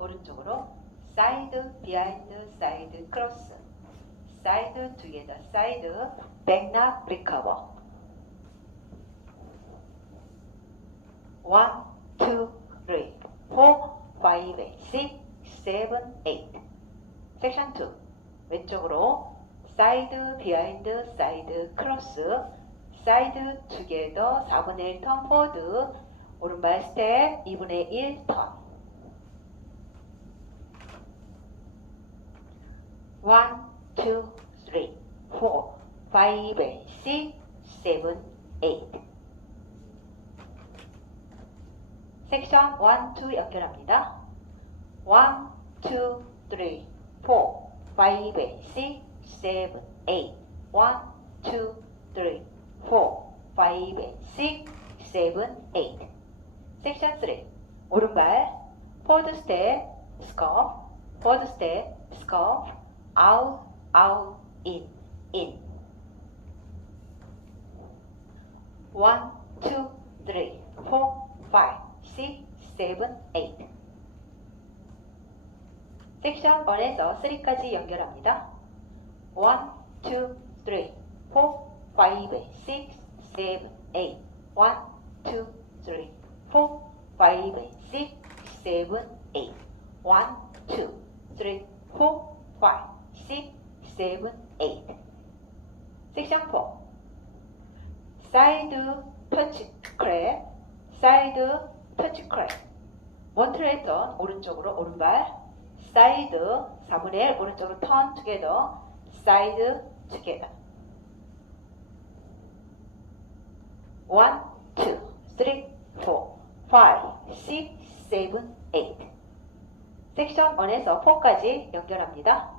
오른쪽으로 사이드 비하인드 사이드 크로스. 사이드 투게더 사이드 백락 리커버. 원, 투, 쓰리, 포, 파이브, 식, 섹션 2 왼쪽으로 사이드 비하인드 사이드 크로스. 사이드 투게더. 4분의 1 턴 포드. 오른발 스텝 2분의 1 턴 1, 2, 3, 4, 5, 6, 7, 8 섹션 1, 2 연결합니다. 1, 2, 3, 4, 5, 6, 7, 8 1, 2, 3, 4, 5, 6, 7, 8 섹션 3 오른발. 포드 스텝 스커프 포드 스텝 스커프 아웃 아웃 인 인. 1, 2, 3, 4, 5, 6, 7, 8 섹션 1에서 3까지 연결합니다. 1, 2, 3, 4, 5, 6, 7, 8 1, 2, 3, 4, 5, 6, 7, 8 1, 2, 3, 4, 5, 6, 7, 8 섹션 4 사이드 터치 크랩 사이드 터치 크랩 원트레이턴 오른쪽으로 오른발 사이드 4분의 1 오른쪽으로 턴 투게더 사이드 투게더 1, 2, 3, 4, 5, 6, 7, 8 섹션 1에서 4까지 연결합니다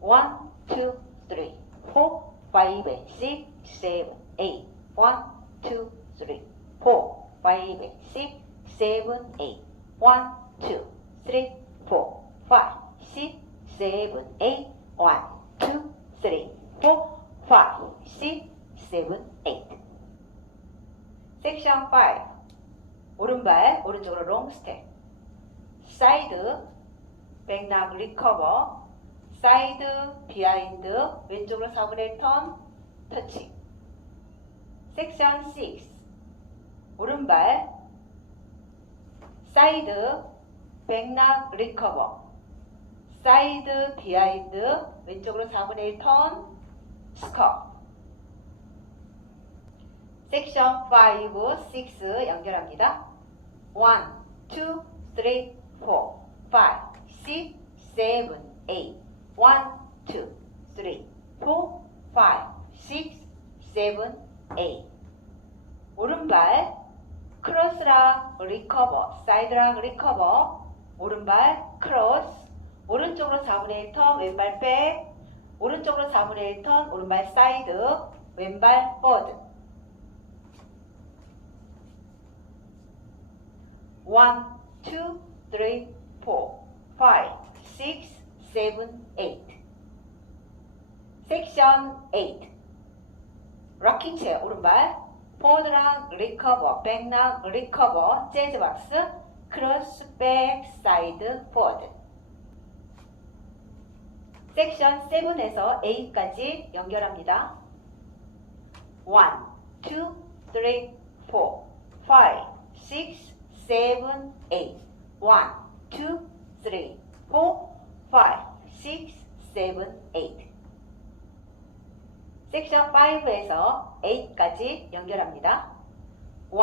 1, 2, 3, 4, 5, 6, 7, 8 1, 2, 3, 4, 5, 6, 7, 8 1, 2, 3, 4, 5, 6, 7, 8 1, 2, 3, 4, 5, 6, 7, 8 섹션 5 오른발 오른쪽으로 롱 스텝 사이드 백락 리커버 사이드 비하인드 왼쪽으로 4분의 1 턴 터치 섹션 6 오른발. 사이드 백락 리커버 사이드 비하인드 왼쪽으로 4분의 1 턴 스커 섹션 5, 6 연결합니다. 1, 2, 3, 4, 5, 6, 7, 8 1, 2, 3, 4, 5, 6, 7, 8 오른발 크로스랑 리커버 사이드랑 리커버. 오른발 크로스. 오른쪽으로 4분의 1턴 왼발 백. 오른쪽으로 4분의 1턴 오른발 사이드. 왼발 포드. 1, 2, 3, 4, 5, 6, 7, 8 섹션 8 럭킹 체어 오른발. 포드랑 리커버 백락 리커버 재즈 박스 크로스 백 사이드 포드 섹션 7에서 8까지 연결합니다. 1, 2, 3, 4, 5, 6, 7, 8 1, 2, 3, 4, 5, 6, 7, 8 섹션 5에서 8까지 연결합니다. 1,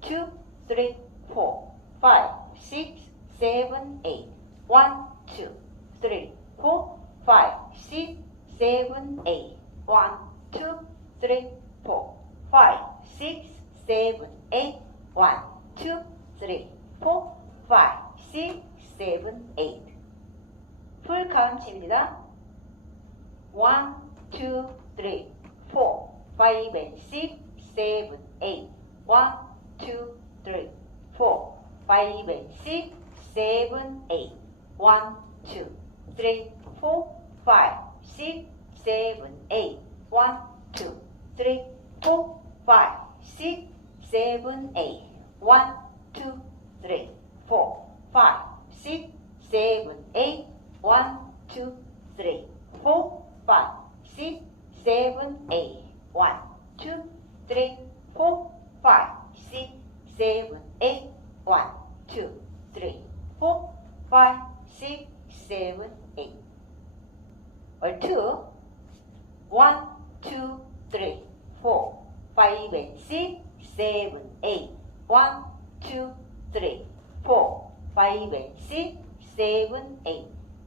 2, 3, 4, 5, 6, 7, 8 1, 2, 3, 4, 5, 6, 7, 8 1, 2, 3, 4, 5, 6, 7, 8 1, 2, 3, 4, 5, 6, 7, 8 풀 카운트입니다. 1, 2, 3, 4, 5, and 6, 7, 8 1, 2, 3, 4, 5, and 6, 7, 8 1, 2, 3, 4, 5, 6, 7, 8 1, 2, 3, 4, 5, 6, 7, 8 1, 2, 3, 4, 5, 6, seven, eight. One, two, three, four, five, six, seven, eight. One, two, three, four, five, six, seven, eight. One, two, three, four, five, six, seven, eight. Or two. One, two, three, four, five, and six, seven, eight. One, two, three, four, five, and six, seven, eight.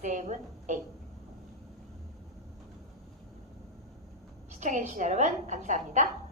seven, eight. 시청해주신 여러분 감사합니다.